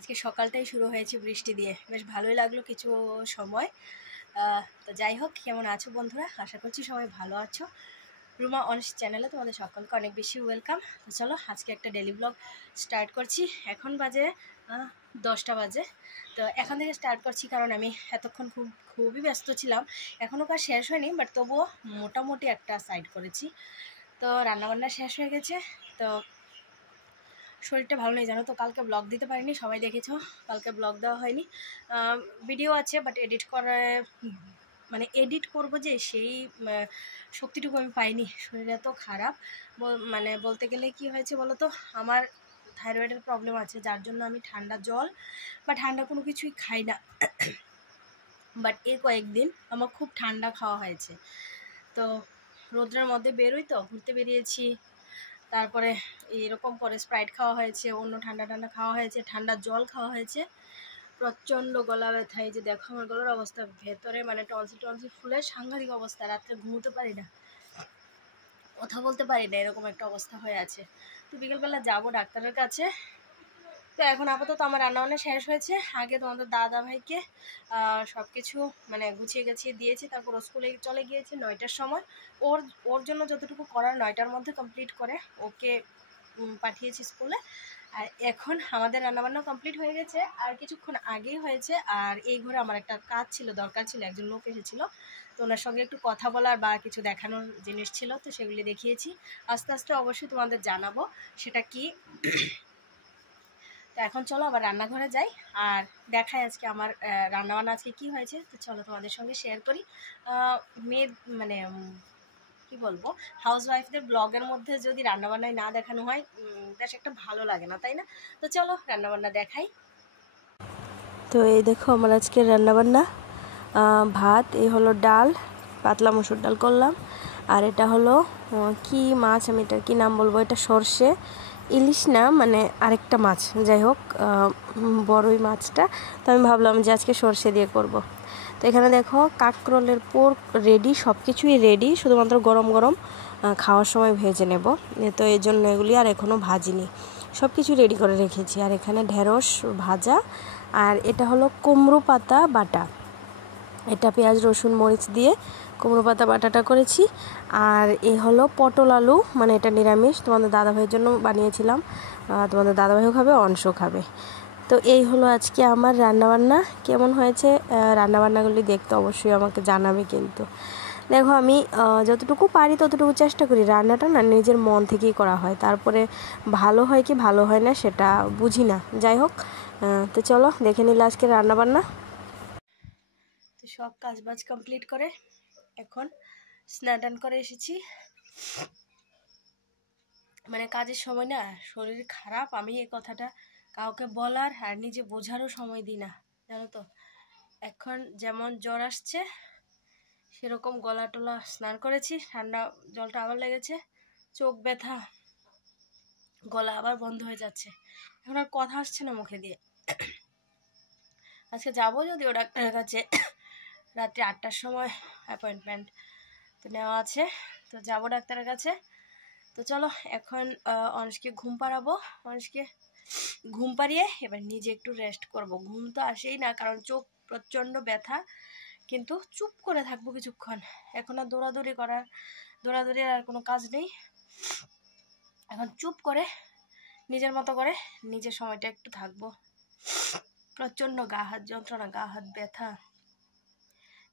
আজকে সকালটাই শুরু হয়েছে বৃষ্টি দিয়ে, বেশ ভালোই লাগলো কিছু সময়। তো যাই হোক, কেমন আছো বন্ধুরা? আশা করছি সবাই ভালো আছো। রুমা অনেস্ট চ্যানেলে তোমাদের সকলকে অনেক বেশি ওয়েলকাম। তো চলো আজকে একটা ডেলি ব্লগ স্টার্ট করছি। এখন বাজে 10টা বাজে। তো এখন থেকে স্টার্ট করছি কারণ আমি এতক্ষণ খুবই ব্যস্ত ছিলাম। এখনও কাজ শেষ হয়নি, বাট তবুও মোটামুটি একটা সাইড করেছি। তো রান্নাবান্না শেষ হয়ে গেছে। তো শরীরটা ভালো নেই জানো তো, কালকে ব্লগ দিতে পারিনি, সবাই দেখেছো কালকে ব্লগ দেওয়া হয়নি। ভিডিও আছে বাট এডিট করব যে সেই শক্তিটুকু আমি পাইনি। শরীর এত খারাপ, বলতে গেলে কি হয়েছে বলো তো, আমার থাইরয়েডের প্রবলেম আছে, যার জন্য আমি ঠান্ডা জল বা ঠান্ডা কোনো কিছুই খাই না। বাট এই কয়েকদিন আমার খুব ঠান্ডা খাওয়া হয়েছে। তো রোদ্রের মধ্যে বেরোই, তো ঘুরতে বেরিয়েছি, তারপরে এরকম করে স্প্রাইট খাওয়া হয়েছে, অন্য ঠান্ডা খাওয়া হয়েছে, ঠান্ডা জল খাওয়া হয়েছে। প্রচণ্ড গলা ব্যথা, এই যে দেখো আমার গলার অবস্থা, ভেতরে টনসিল ফুলের সাংঘাতিক অবস্থা, রাত্রে ঘুমোতে পারি না, কথা বলতে পারি না, এরকম একটা অবস্থা হয়ে আছে। তো বিকেলবেলা যাবো ডাক্তারের কাছে। তো এখন আপাতত আমার রান্নাবান্না শেষ হয়েছে। আগে তোমাদের দাদা ভাইকে সব কিছু গুছিয়ে গেছিয়ে দিয়েছি, তারপর ও স্কুলে চলে গিয়েছে 9টার সময়। ওর জন্য যতটুকু করার 9টার মধ্যে কমপ্লিট করে ওকে পাঠিয়েছি স্কুলে। আর এখন আমাদের রান্নাবান্না কমপ্লিট হয়ে গেছে, আর কিছুক্ষণ আগেই হয়েছে। আর এই ঘরে আমার একটা কাজ ছিল, দরকার ছিল, একজন লোক এসেছিলো, তো ওনার সঙ্গে একটু কথা বলার বা কিছু দেখানোর জিনিস ছিল, তো সেগুলি দেখিয়েছি। আস্তে আস্তে অবশ্যই তোমাদের জানাবো সেটা কি। তো এখন চলো আবার রান্নাঘরে যাই আর দেখাই আজকে আমার রান্নাবান্না আজকে কি হয়েছে। তো চলো তোমাদের সঙ্গে শেয়ার করি। মেয়ে কি বলবো, হাউস ওয়াইফদের ব্লগের মধ্যে যদি রান্নাবান্নায় না দেখানো হয় বেশ একটা ভালো লাগে না, তাই না? তো চলো রান্নাবান্না দেখাই। তো এই দেখো আমার আজকের রান্নাবান্না, ভাত, এই হলো ডাল, পাতলা মসুর ডাল করলাম। আর এটা হলো কি মাছ, আমি এটার কি নাম বলবো, এটা সর্ষে ইলিশ না, আরেকটা মাছ, যাই হোক বড়ই মাছটা। তো আমি ভাবলাম যে আজকে সর্ষে দিয়ে করব। তো এখানে দেখো কাঁকরোলের পোর্ক রেডি, সব কিছুই রেডি, শুধুমাত্র গরম গরম খাওয়ার সময় ভেজে নেব। তো এই জন্য এগুলি আর এখনও ভাজিনি, সব কিছু রেডি করে রেখেছি। আর এখানে ঢেঁড়স ভাজা, আর এটা হলো কুমড়ো পাতা বাটা, এটা পেঁয়াজ রসুন মরিচ দিয়ে কুমড়ো পাতা বাটাটা করেছি। আর এই হলো পটল আলু, এটা নিরামিষ, তোমাদের দাদাভাইয়ের জন্য বানিয়েছিলাম, তোমাদের দাদাভাইও খাবে, অংশও খাবে। তো এই হলো আজকে আমার রান্নাবান্না। কেমন হয়েছে রান্নাবান্নাগুলি দেখতে অবশ্যই আমাকে জানাবে। কিন্তু দেখো আমি যতটুকু পারি ততটুকু চেষ্টা করি, রান্নাটা না নিজের মন থেকেই করা হয়, তারপরে ভালো হয় কি ভালো হয় না সেটা বুঝি না। যাই হোক, তো চলো দেখে নিলে আজকে রান্নাবান্না। তো সব কাজবাজ কমপ্লিট করে এখন স্নান করে এসেছি। কাজের সময় না শরীর খারাপ, আমি এই কথাটা কাউকে বলার আর নিজে বোঝারও সময় দিই না, জানো তো। এখন যেমন জ্বর আসছে সেরকম গলা টলা, স্নান করেছি, ঠান্ডা জলটা আবার লেগেছে, চোখ ব্যথা, গলা আবার বন্ধ হয়ে যাচ্ছে, এখন আর কথা আসছে না মুখে দিয়ে। আজকে যাবো যদিও ডাক্তারের কাছে, রাত্রি 8টার সময় অ্যাপয়েন্টমেন্ট তো নেওয়া আছে, তো যাবো ডাক্তারের কাছে। তো চলো এখন অনসকে ঘুম পাড়াবো, অনসকে ঘুম পাড়িয়ে এবার নিজে একটু রেস্ট করব। ঘুম তো আসেই না, কারণ চোখ প্রচণ্ড ব্যথা, কিন্তু চুপ করে থাকবো কিছুক্ষণ। এখন আর দৌড়াদৌড়ির আর কোনো কাজ নেই, এখন চুপ করে নিজের মতো করে নিজের সময়টা একটু থাকবো। প্রচণ্ড গা হাত যন্ত্রণা, গা হাত ব্যথা,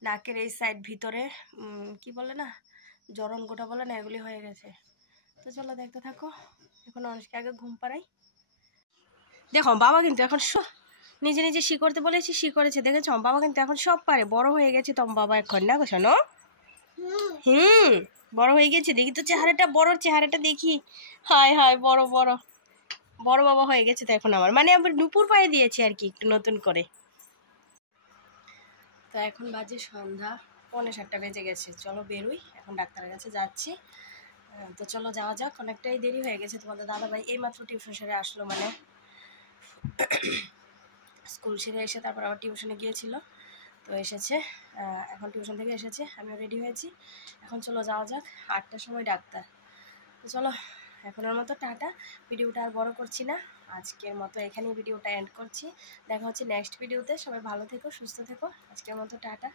নাকের এই সাইড ভিতরে কি বলে না, জরন গোটা বলে না, এগুলি হয়ে গেছে। তো চলো দেখতে থাকো, এখন অনেককে আগে ঘুম পাড়াই। দেখো বাবা কিন্তু এখন নিজে নিজে করতে বলেছি, করেছে, দেখেছো বাবা কিন্তু এখন সব পারে, বড় হয়ে গেছে তো বাবা এখন, না গো শোনো। বড় হয়ে গেছে, দেখি তো চেহারাটা, বড় চেহারাটা দেখি, হায় হায় বড় বড় বড় বাবা হয়ে গেছে তো এখন আমার, আবার নুপুর পায়ে দিয়েছি আর কি একটু নতুন করে। তো এখন বাজে সন্ধ্যা 6:45 বেজে গেছে, চলো বেরোই, এখন ডাক্তারের কাছে যাচ্ছি। তো চলো যাওয়া যাক, অনেকটাই দেরি হয়ে গেছে। তোমাদের দাদাভাই এইমাত্র টিউশন সেরে আসলো, স্কুল সেরে এসে তারপর আবার টিউশনে গিয়েছিল, তো এসেছে, এখন টিউশন থেকে এসেছে, আমিও রেডি হয়েছি, এখন চলো যাওয়া যাক, 8টার সময় ডাক্তার। তো চলো এখনের মতো টাটা, ভিডিওটা আর বড় করছি না, আজকের মতো এখানেই ভিডিওটা এন্ড করছি। দেখা হচ্ছে নেক্সট ভিডিওতে। সবাই ভালো থেকো, সুস্থ থেকো। আজকের মতো টাটা।